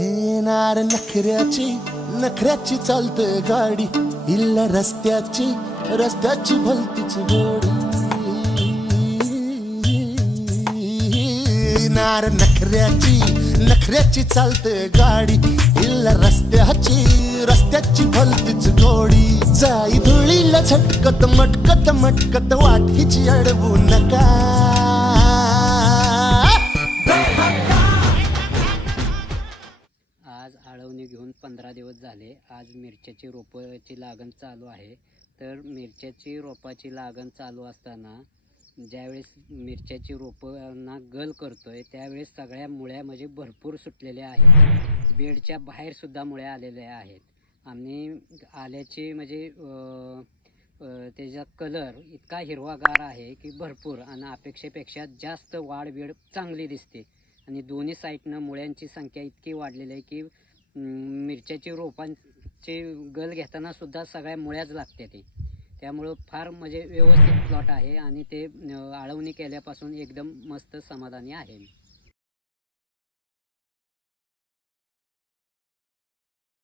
हे नार नखऱ्याची नखऱ्याची चालत गाडी. इल्ला रस्त्याची रस्त्याची भलतीच गोडी. नार नखऱ्याची नखऱ्याची चालत गाडी. इल्ला रस्त्याची रस्त्याची भलतीच गोडी. जाई धुळीला झटकत मटकत मटकत वाटकीची अडवू नका. आज घेऊन पंधरा दिवस झाले. आज मिरच्याची रोपाची लागण चालू आहे. तर मिरच्याची रोपाची लागण चालू असताना ज्यावेळेस मिरच्याची रोपांना गल करतोय त्यावेळेस सगळ्या मुळ्या म्हणजे भरपूर सुटलेल्या आहेत. बेडच्या बाहेरसुद्धा मुळ्या आलेल्या आहेत. आणि आल्याची म्हणजे त्याचा कलर इतका हिरवागार आहे की भरपूर आणि अपेक्षेपेक्षा जास्त वाढ वेळ चांगली दिसते. आणि दोन्ही साईडनं मुळ्यांची संख्या इतकी वाढलेली आहे की मिरच्याची रोपांची गल घेताना सुद्धा सगळ्या मुळ्याच लागते ते. त्यामुळं फार म्हणजे व्यवस्थित प्लॉट आहे आणि ते आळवणी केल्यापासून एकदम मस्त समाधानी आहे.